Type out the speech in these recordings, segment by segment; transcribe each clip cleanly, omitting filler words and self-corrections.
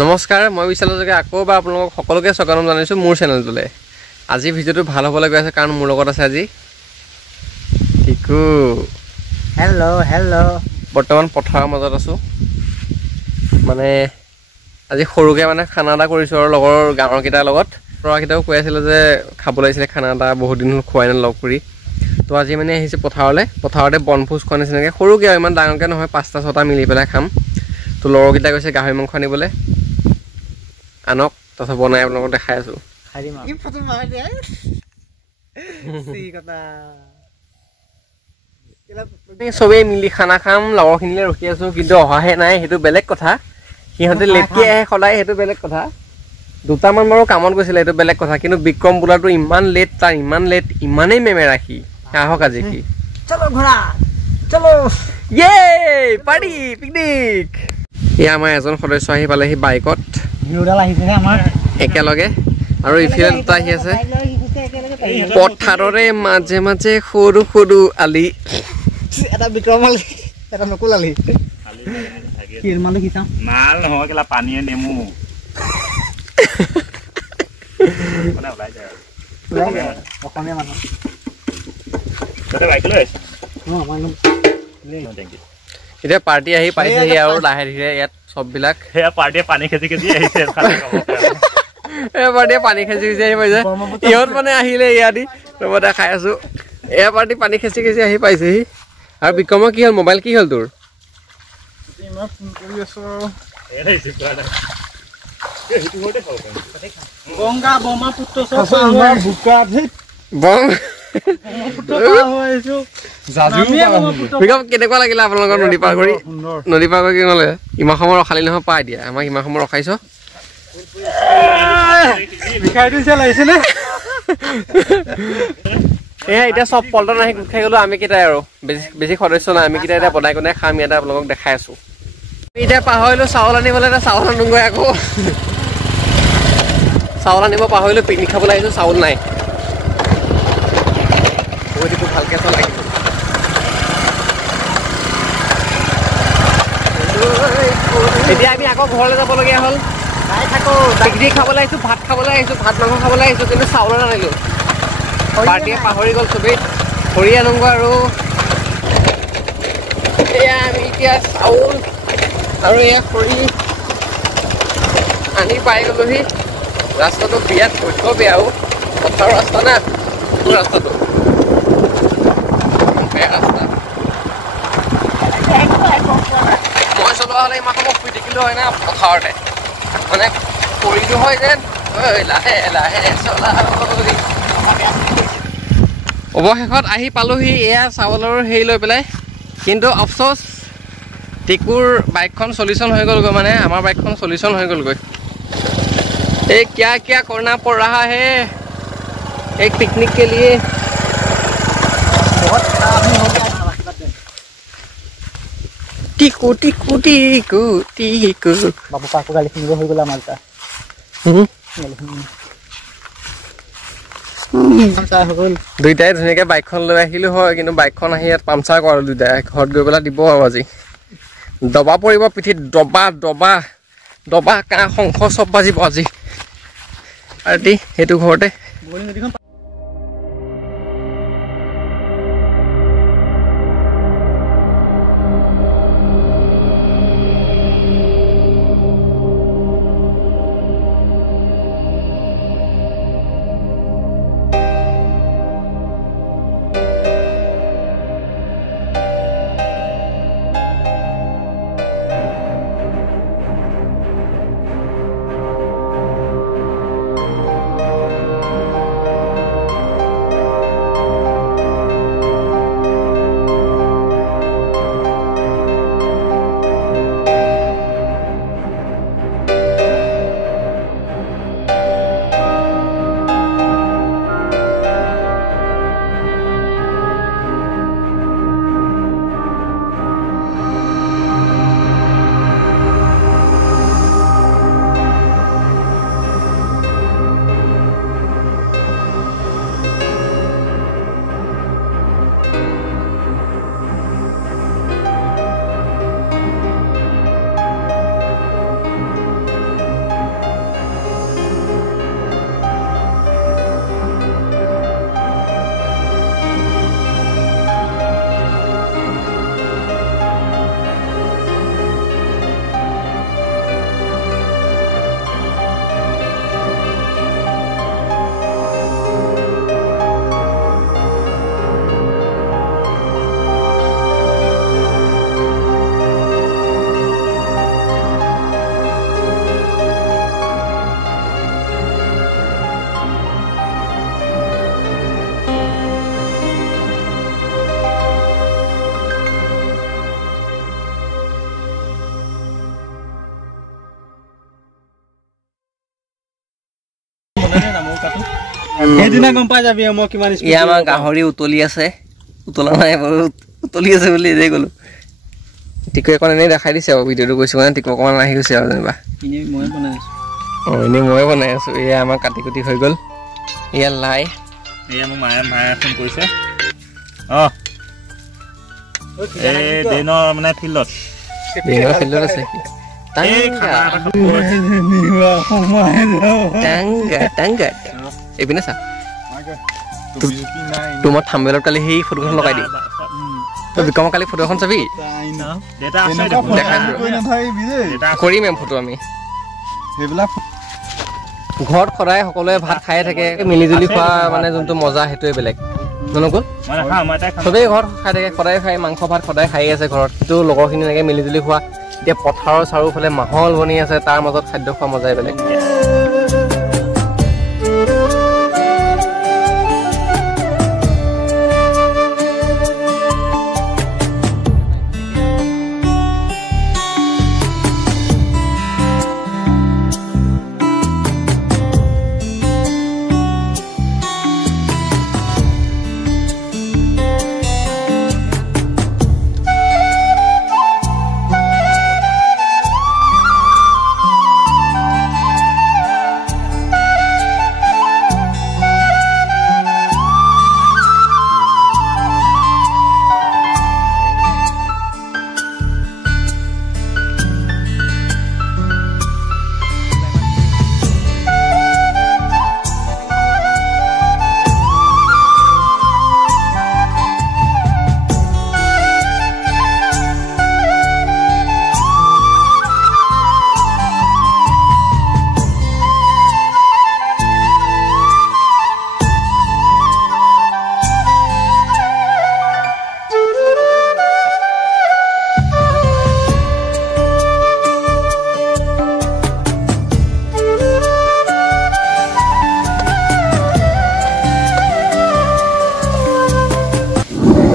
নমস্কাৰ মই বিশালজকে আকৌ বা আপোনালোকক সকলোকে স্বাগতম জনাইছো মোৰ চেনেলটোলে। আজি ভিডিওটো ভাল হ'ব লাগি আছে কাৰণ মোৰ লগত আছে আজি টিকু। হেল্ল' বৰ্তমান পথাৰৰ মাজত আছো। মানে আজি সৰুকে মানে খানা এটা কৰিছো আৰু লগৰ গাঁৱৰ কেইটাৰ লগত। ল'ৰাকেইটাও কৈ আছিলে যে খাব লাগিছিলে খানা এটা, বহুত দিন খোৱাই নাই লগ কৰি। তো আজি মানে আহিছে পথাৰতে বনভোজ খোৱা নিচিনাকৈ সৰুকৈ ইমান ডাঙৰকৈ নহয়, 5-6টা মিলি পেলাই খাম। তো লগৰকেইটা কৈছে গাহৰি মাংস আনিবলৈ, আনক তাৰপিছত বনাই আপোনালোকক দেখাই আছো। চবেই মিলি খানা খাম, লগৰখিনিলে ৰখি আছো, কিন্তু অহাহে নাই, সেইটো বেলেগ কথা। সিহঁতে লেটকে আহে সদায়, সেইটো বেলেগ কথা। দুটামান বাৰু কামত গৈছিলে, সেইটো বেলেগ কথা। কিন্তু বিক্ৰম বোলাটো ইমান লেট, তাৰ ইমান লেট, ইমানেই মেমেৰা সি। আহক আজি সি। চলো ঘোড়া চলো, ইয়ে পাৰ্টি পিকনিক। এয়া আমাৰ এজন সদস্য আহি পালেহি বাইকত একেলগে, আৰু ইফালে দুটা আহি আছে। পথাৰৰে মাজে মাজে সৰু সৰু আলি, এটা বিক্ৰম আলি, এটা নকুল আলি। মাল নহয় কেলা পানীয়ে নেমু মানে ওলাই যায় অসমীয়া মানুহ। এতিয়া পাৰ্টি আহি পাইছেহি আৰু লাহে ধীৰে ইয়াত চববিলাক। সেয়া পাৰ্টিয়ে পানী খেচি খেচি আহিছে। এয়া পাৰ্টিয়ে পানী খেচি খেচি আহি পাইছে। ইহঁত মানে আহিলে ইয়াত ৰুমতে খাই আছো। এয়া পাৰ্টি পানী খেচি খেচি আহি পাইছেহি। আৰু বিক্ৰমৰ কি হ'ল, মোবাইল কি হ'ল তোৰ? গংগা ব্ৰহ্মপুত্ৰ কেনেকুৱা লাগিলে আপোনালোকৰ নদী পাৰ কৰি? নদী পাৰ কৰি কি ক'লে? ইমান সময় ৰখালি নহয়, পাই দিয়া আমাক ইমান সময় ৰখাইছ। এয়া এতিয়া চব পল্টন আহি গোট খাই গলো। আমি কেইটাই আৰু বেছি সদস্য নাই, আমি কেইটা এতিয়া বনাই কোনাই খাম ইয়াতে, আপোনালোকক দেখাই আছো। এতিয়া পাহৰিলো চাউল আনিবলৈ, এতিয়া চাউল আনোগৈ আকৌ। চাউল আনিব পাহৰিলো, পিকনিক খাবলৈ আহিছো, চাউল নাই। ভালকে চলাই এতিয়া আমি আকৌ ঘৰলৈ যাবলগীয়া হ'ল। পিকনিক খাবলৈ আহিছো, ভাত খাবলৈ আহিছো, ভাত মাংস খাবলৈ আহিছো, কিন্তু চাউল নানিলো। পাৰ্টিয়ে পাহৰি গ'ল চবেই। খৰি আনোগৈ আৰু এয়া আমি এতিয়া চাউল আৰু এয়া খৰি আনি পাই গ'লোহি। ৰাস্তাটো বিৰাট বৈধ্য বেয়াও, পথাৰৰ ৰাস্তা না, ৰাস্তাটো মই চলোৱা হ'লে ইমান সময় শুই থাকিলো হয় না পথাৰতে, মানে কৰিলো হয় যেন। লাহে লাহে চলা। অৱশেষত আহি পালোহি এয়া চাউলৰ হেৰি লৈ পেলাই। কিন্তু অফচোচ টিকুৰ বাইকখন চলিউশ্যন হৈ গ'লগৈ, মানে আমাৰ বাইকখন চলিউশ্যন হৈ গ'লগৈ। এই क्या क्या करना पड़ रहा है एक पिकनिक के लिए। টিকু টিকু টিকু টিকু বাবু পাকো গালি শুনিব হৈ গ'ল আমাৰ এটা। দুইটাই ধুনীয়াকৈ বাইকখন লৈ আহিলো হয়, কিন্তু বাইকখন আহি ইয়াত পামচাৰ কৰালো দুইটাই। ঘৰত গৈ পেলাই দিব আৰু আজি দবা পৰিব পিঠিত, দবা দবা দবা কাঁহ শংখ চব বাজিব আজি পাৰ্টি সেইটো ঘৰতে। সেইদিনা গম পাই যাবি মই কিমান ইয়া আমাৰ গাহৰি উতলি আছে উতলা নাই উতলি আছে বুলি এনে গ'লো টিকু এখন এনেই দেখাই দিছে আৰু ভিডিঅ'টো কৈছোঁ মানে টিকু অকণমান আহি গৈছে আৰু যেনিবা মই বনাই আছো এনেই ময়ে বনাই আছোঁ এয়া আমাৰ কাটি কুটি হৈ গ'ল এয়া লাই এয়া মোক মায়ে ফোন কৰিছে দিনৰ মানে ফিল্ডত আছে টাংগা এইপিনে চা তোৰ মই থাম্বেলত কালি সেই ফটোখন লগাই দিম তই বিক্ৰমৰ কালি ফটো এখন চাবি কৰিম ফটো আমি ঘৰত সদায় সকলোৱে ভাত খায়ে থাকে মিলিজুলি খোৱা মানে যোনটো মজা সেইটোৱে বেলেগ ননকুল চবেই ঘৰত খাই থাকে সদায় খাই মাংস ভাত সদায় খাই আছে ঘৰত কিন্তু লগৰখিনি এনেকৈ মিলিজুলি খোৱা এতিয়া পথাৰৰ চাৰিওফালে মাহল বনি আছে তাৰ মাজত খাদ্য খোৱা মজাই বেলেগ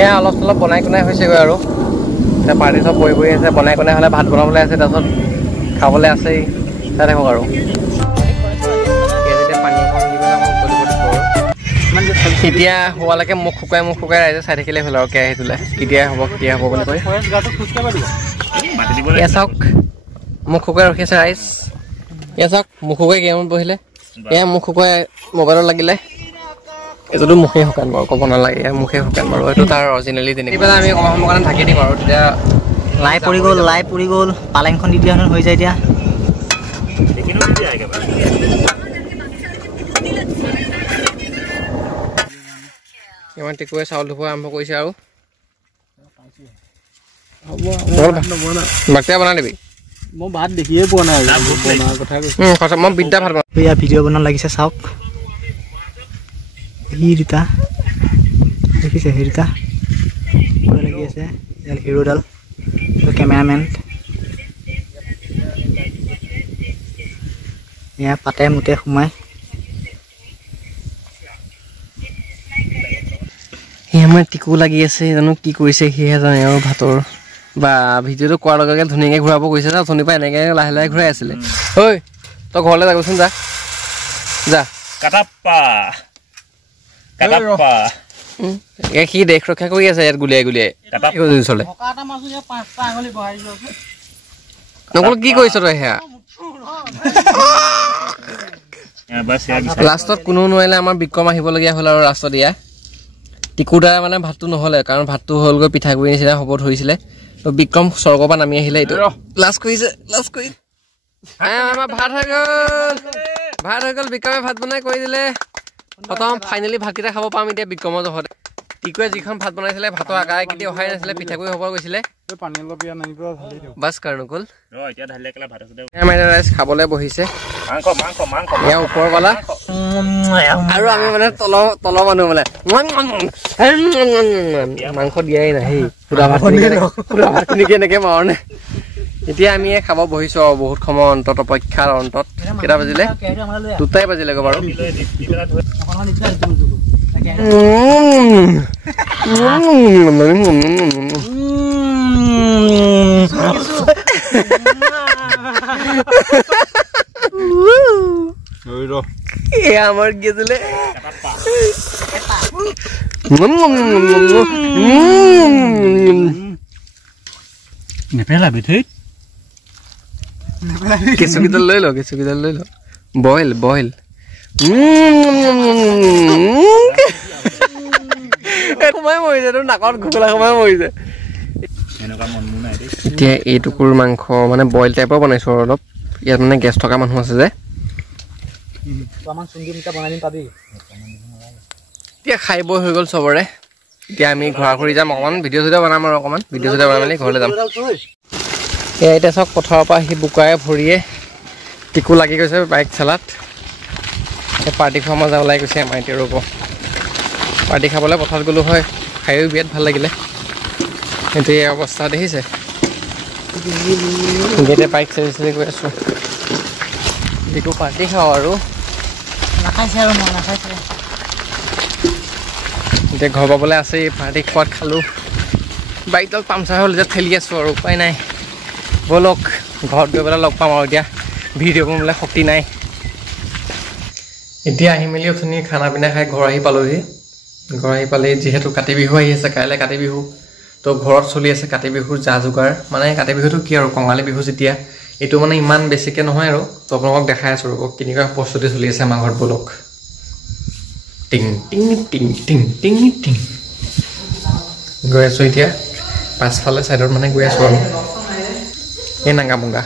এয়া অলপ চলপ বনাই কোনাই হৈছেগৈ আৰু এতিয়া পাৰ্টি চব বহি বহি আছে বনাই কোনাই হ'লে ভাত বনাবলৈ আছে তাৰপিছত খাবলৈ আছেই চাই থাকক আৰু এতিয়া হোৱালৈকে মুখ শুকাই ৰাইজে চাই থাকিলে হ'ল আৰু কেৰাহীটোলৈ কেতিয়া হ'ব বুলি কৈ এয়া চাওক মুখ শুকাই ৰখি আছে ৰাইজ এয়া চাওক মুখ শুকাই গেমত বহিলে এয়া মুখ শুকাই মোবাইলত লাগিলে এইটোতো মুখে শুকান বাৰু ক'ব নালাগে এয়া মুখে শুকান বাৰু এইটো তাৰ অৰিজিনেলি তেনেকৈ পেলাই আমি অকণমান সময়ৰ কাৰণে ঢাকি দিম আৰু তেতিয়া লাই পৰি গ'ল পালেংখন দি দিয়া হৈ যায় এতিয়া ইমান টিকুৱে চাউল ধুব আৰম্ভ কৰিছে আৰু বাকীয়া বনাই দিবি মই ভাত দেখিয়ে পোৱা নাই মই বিদ্যা ভাত বনাম এয়া ভিডিঅ' বনাব লাগিছে চাওক হিৰিতা দেখিছে হিৰিতা লাগি আছে হিৰোডাল কেমেৰামেন এয়া পাতে মুতে সোমাই সেই আমাৰ টিকু লাগি আছে জানো কি কৰিছে সেহে জানে আৰু ভাতৰ বা ভিডিঅ'টো কোৱাৰ লগে লগে ধুনীয়াকৈ ঘূৰাব গৈছে যা অথনিৰ পৰা এনেকৈ লাহে লাহে ঘূৰাই আছিলে ঐ তই ঘৰলৈ যাবচোন যা সি দেশ ৰক্ষা কৰি আছে ইয়াত গুলিয়াই চলে নকল কি কৰিছ তই সেয়া লাষ্টত কোনো নোৱাৰিলে আমাৰ বিক্ৰম আহিবলগীয়া হ'ল আৰু লাষ্টত এয়া টিকুৰ দ্বাৰা মানে ভাতটো নহ'লে কাৰণ ভাতটো হ'লগৈ পিঠাগুৰি নিচিনা হ'ব ধৰিছিলে তো বিক্ৰম স্বৰ্গৰ পৰা নামি আহিলে এইটো লাষ্ট কৰিছে আমাৰ ভাত হৈ গ'ল বিক্ৰমে ভাত বনাই কৰি দিলে প্ৰথম ফাইনেলি ভাতকেইটা খাব পাম এতিয়া বিক্ৰমৰ জহতে টিকুৱে যিখন ভাত বনাইছিলে ভাতৰ আগাৰে কেতিয়া অহাই নাছিলে পিঠাগুৰি হ'ব গৈছিলে বাছ কাৰনুকুল ৰাইজ খাবলৈ বহিছে ইয়াৰ ওপৰৱালা আৰু আমি মানে তলৰ মানুহ মানে মাংস দিয়াই নাই সুদা ভাতখিনি কেনেকে মাৰণে এতিয়া আমি খাব বহিছো আৰু বহুত সময় অন্তত অপেক্ষাৰ অন্তত কেইটা বাজিলে 2টাই বাজিলেগৈ বাৰু এয়া আমাৰ কি আছিলে নেপেলাবি থৈত কেঁচুকেইডাল লৈ ল বইল সোমাই মৰিছে তোৰ নাকত ঘোলা সোমাই মৰিছে এনেকুৱা মন মোৰ নাই দেই এতিয়া এই টুকুৰ মাংস মানে বইল টাইপৰ বনাইছো আৰু অলপ ইয়াত মানে গেছ থকা মানুহ আছে যে এতিয়া খাই বৈ হৈ গ'ল চবৰে এতিয়া আমি ঘূৰা ঘূৰি যাম অকণমান ভিডিঅ' চিডিঅ' বনাম আৰু অকণমান ভিডিঅ' চিডিঅ' বনাই মেলি ঘৰলৈ যাম এয়া এতিয়া চাওক পথাৰৰ পৰা আহি বোকাৰে ভৰিয়ে টিকু লাগি গৈছে বাইক চালাত পাৰ্টি খোৱা মজা ওলাই গৈছে আমাৰ এতিয়া ৰ'ব পাৰ্টি খাবলৈ পথাৰত গ'লো হয় খায়ো বিৰাট ভাল লাগিলে কিন্তু এই অৱস্থা দেখিছে এতিয়া বাইক চাৰি গৈ আছোঁ টিকু পাৰ্টি খাওঁ আৰু এতিয়া ঘৰ পাবলৈ আছেই পাৰ্টি খোৱাত খালোঁ বাইকডাল পামচাৰ হ'ল এতিয়া ঠেলি আছোঁ আৰু উপায় নাই ব'লক ঘৰত গৈ পেলাই লগ পাম আৰু এতিয়া ভিডিঅ' কৰিবলৈ শক্তি নাই এতিয়া আহি মেলি অথনি খানা পিনা খাই ঘৰ আহি পালোহি ঘৰ আহি পালেই যিহেতু কাতি বিহু আহি আছে কাইলৈ কাতি বিহু তো ঘৰত চলি আছে কাতি বিহুৰ যা যোগাৰ মানে কাতি বিহুটো কি আৰু কঙালী বিহু যেতিয়া এইটো মানে ইমান বেছিকৈ নহয় আৰু তো আপোনালোকক দেখাই আছোঁ ৰ'ব কেনেকুৱা প্ৰস্তুতি চলি আছে আমাৰ ঘৰত ব'লক টিং টিং টিং টিং টিং টিং গৈ আছোঁ এতিয়া পাছফালে ছাইডত মানে গৈ আছোঁ আৰু এই নাংগা মুংগা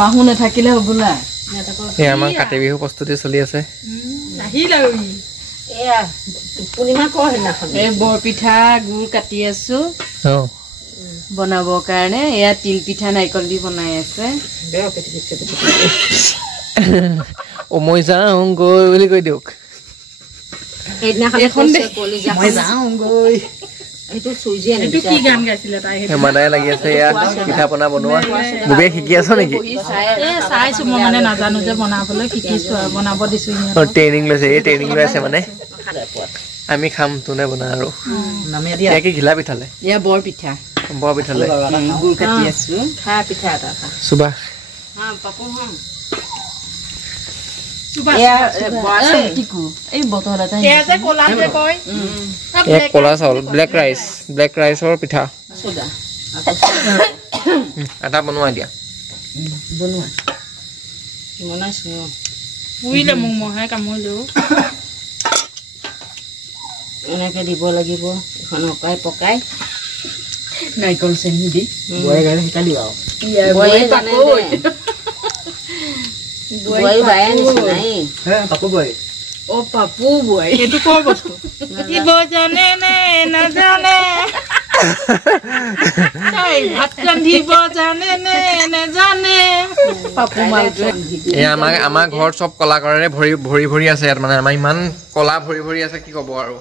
মাহু নাথাকিলে হ'বলা এই আমাৰ কাতি বিহু প্ৰস্তুতি চলি আছে বৰপিঠা গুৰ কাটি আছো বনাবৰ কাৰণে এয়া তিল পিঠা নাৰিকল দি বনাই আছে মই যাওঁ গৈ বুলি কৈ দিয়ক হেমাদাই লাগি আছে ইয়াত পিঠা পনা বনোৱা বুবে শিকি আছ নেকি চাইছো মই মানে নাজানো যে বনাবলৈ শিকিছো আৰু বনাব দিছো ট্ৰেইনিং লৈছে এই ট্ৰেইনিং লৈ আছে মানে আমি খাম তোনে বনা আৰু কি ঘিলা পিঠালে এয়া বৰ পিঠা গুৰ কাটি আছো খা পিঠা এটা চুবা কলা চাউল ব্লেক ৰাইচৰ পিঠা এটা বনোৱা এতিয়া এনেকে দিব লাগিব এখন পকাই নাৰিকল চেনি দি শিকালি পাপু বৈ সেইটো কৰ বস্তু জানে নে নাজানে ভাত ৰান্ধিব জানে নে নেজানে পাপু মালটোৱে আমাৰ ঘৰত চব কলাকাৰেৰে ভৰি আছে ইয়াত মানে আমাৰ ইমান কলা ভৰি আছে কি ক'ব আৰু